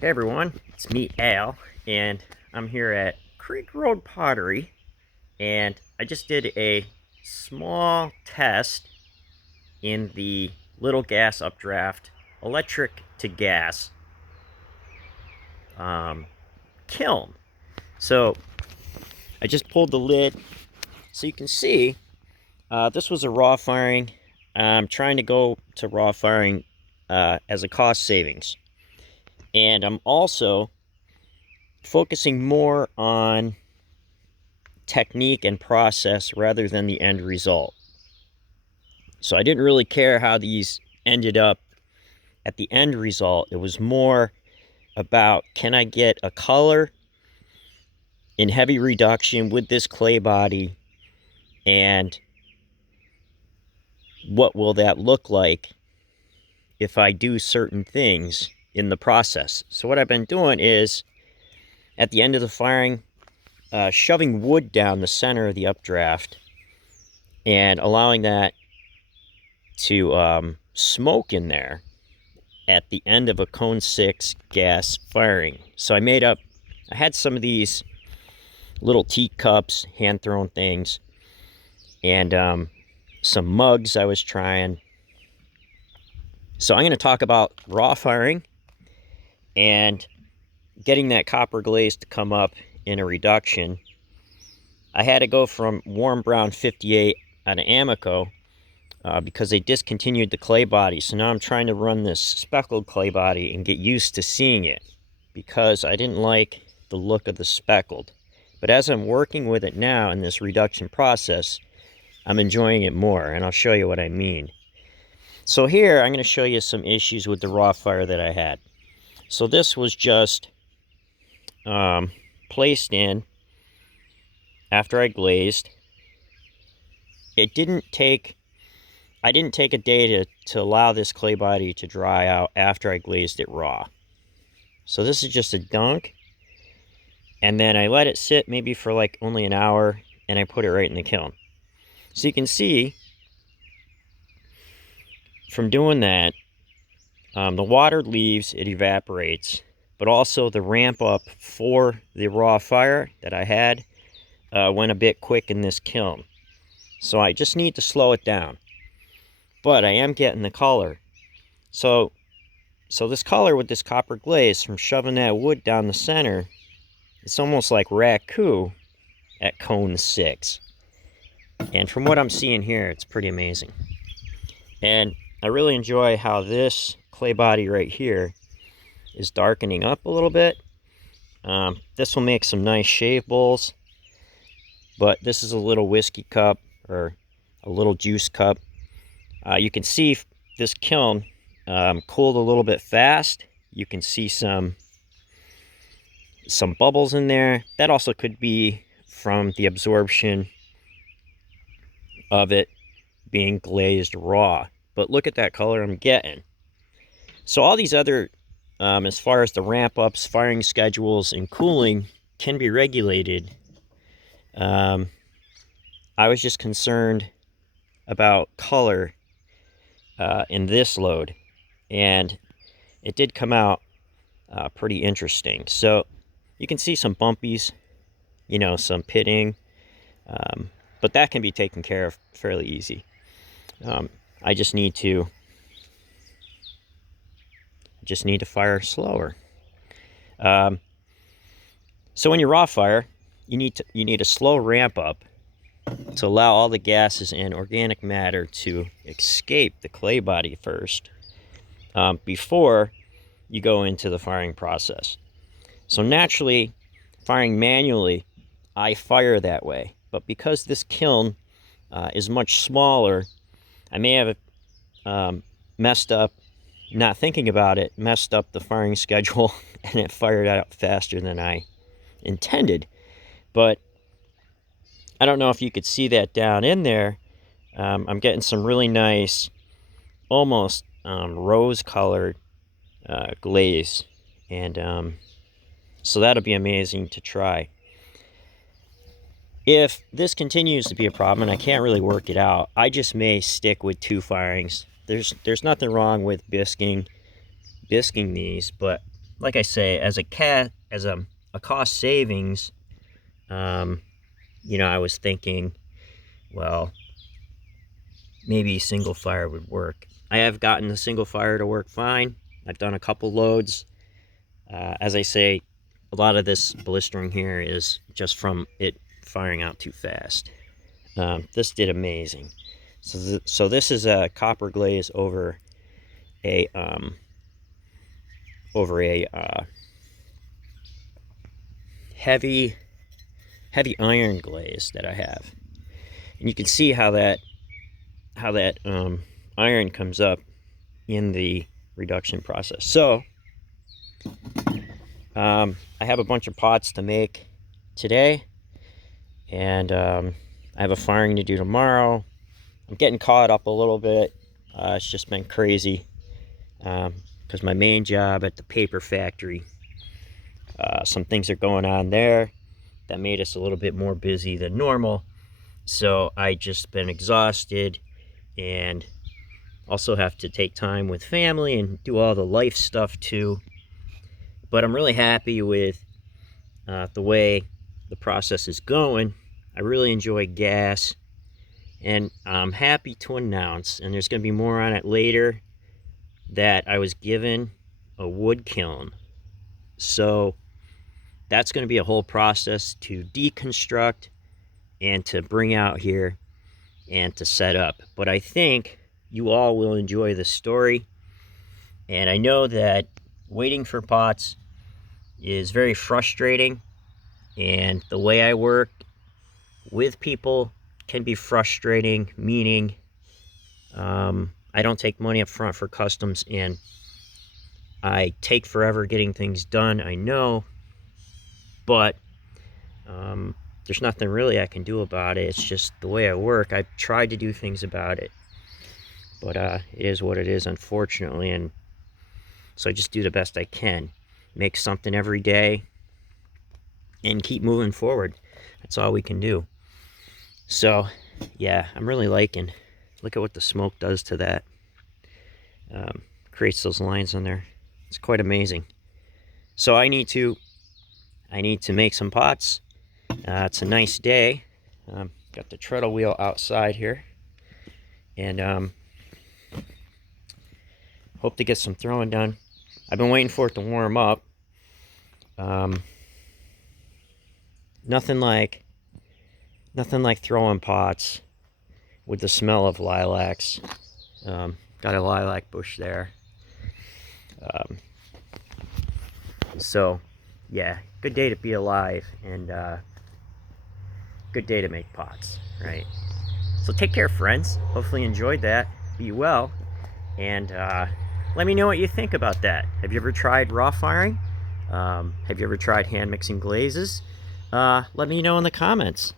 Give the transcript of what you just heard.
Hey everyone, it's me Al, and I'm here at Creek Road Pottery, and I just did a small test in the little gas updraft electric to gas um, kiln. So I just pulled the lid so you can see this was a raw firing. I'm trying to go to raw firing as a cost savings, and I'm also focusing more on technique and process rather than the end result. So I didn't really care how these ended up at the end result. It was more about, can I get a color in heavy reduction with this clay body, and what will that look like if I do certain things in the process. So what I've been doing is, at the end of the firing, shoving wood down the center of the updraft and allowing that to smoke in there at the end of a cone 6 gas firing. So I had some of these little teacups, hand thrown things, and some mugs I was trying. So I'm going to talk about raw firing and getting that copper glaze to come up in a reduction. I had to go from warm brown 58 out of Amico because they discontinued the clay body. So now I'm trying to run this speckled clay body and get used to seeing it, because I didn't like the look of the speckled. But as I'm working with it now in this reduction process, I'm enjoying it more, and I'll show you what I mean. So here, I'm going to show you some issues with the raw fire that I had. So this was just placed in after I glazed. I didn't take a day to allow this clay body to dry out after I glazed it raw. So this is just a dunk, and then I let it sit maybe for like only an hour, and I put it right in the kiln. So you can see from doing that, the water leaves, it evaporates, but also the ramp up for the raw fire that I had went a bit quick in this kiln. So I just need to slow it down. But I am getting the color. So this color with this copper glaze from shoving that wood down the center, it's almost like Raku at cone 6. And from what I'm seeing here, it's pretty amazing. And I really enjoy how this clay body right here is darkening up a little bit. This will make some nice shave bowls, but this is a little whiskey cup or a little juice cup. You can see this kiln cooled a little bit fast. You can see some bubbles in there. That also could be from the absorption of it being glazed raw. But look at that color I'm getting. So all these other, as far as the ramp ups, firing schedules, and cooling can be regulated. I was just concerned about color in this load, and it did come out pretty interesting. So you can see some bumpies, some pitting, but that can be taken care of fairly easy. I just need to fire slower. So when you raw fire, you need a slow ramp up to allow all the gases and organic matter to escape the clay body first, before you go into the firing process. So naturally, firing manually, I fire that way. But because this kiln is much smaller, I may have messed up, not thinking about it, messed up the firing schedule, and it fired out faster than I intended. But I don't know if you could see that down in there. I'm getting some really nice, almost rose-colored glaze, and so that'll be amazing to try. If this continues to be a problem and I can't really work it out, I just may stick with 2 firings. There's nothing wrong with bisquing these, but like I say, as a cost savings, you know, I was thinking, well, maybe single fire would work. I have gotten the single fire to work fine. I've done a couple loads. As I say, a lot of this blistering here is just from it firing out too fast. This did amazing. So this is a copper glaze over a heavy iron glaze that I have, and you can see how that iron comes up in the reduction process. So I have a bunch of pots to make today, and I have a firing to do tomorrow. I'm getting caught up a little bit. It's just been crazy because my main job at the paper factory, some things are going on there that made us a little bit more busy than normal. So I just been exhausted, and also have to take time with family and do all the life stuff too. But I'm really happy with the way the process is going. I really enjoy gas, and I'm happy to announce, and there's going to be more on it later, that I was given a wood kiln. So that's going to be a whole process to deconstruct and to bring out here and to set up. But I think you all will enjoy the story, and I know that waiting for pots is very frustrating, and the way I work with people can be frustrating, meaning I don't take money up front for customs, and I take forever getting things done, I know, but there's nothing really I can do about it. It's just the way I work. I've tried to do things about it, but it is what it is, unfortunately, and so I just do the best I can. Make something every day and keep moving forward. That's all we can do. So yeah, I'm really liking, look at what the smoke does to that. Creates those lines on there. It's quite amazing. So I need to make some pots. It's a nice day. Got the treadle wheel outside here, and hope to get some throwing done. I've been waiting for it to warm up. Nothing like throwing pots with the smell of lilacs. Got a lilac bush there. So yeah, good day to be alive, and good day to make pots, right? So take care, friends. Hopefully you enjoyed that. Be well, and let me know what you think about that. Have you ever tried raw firing? Have you ever tried hand mixing glazes? Let me know in the comments.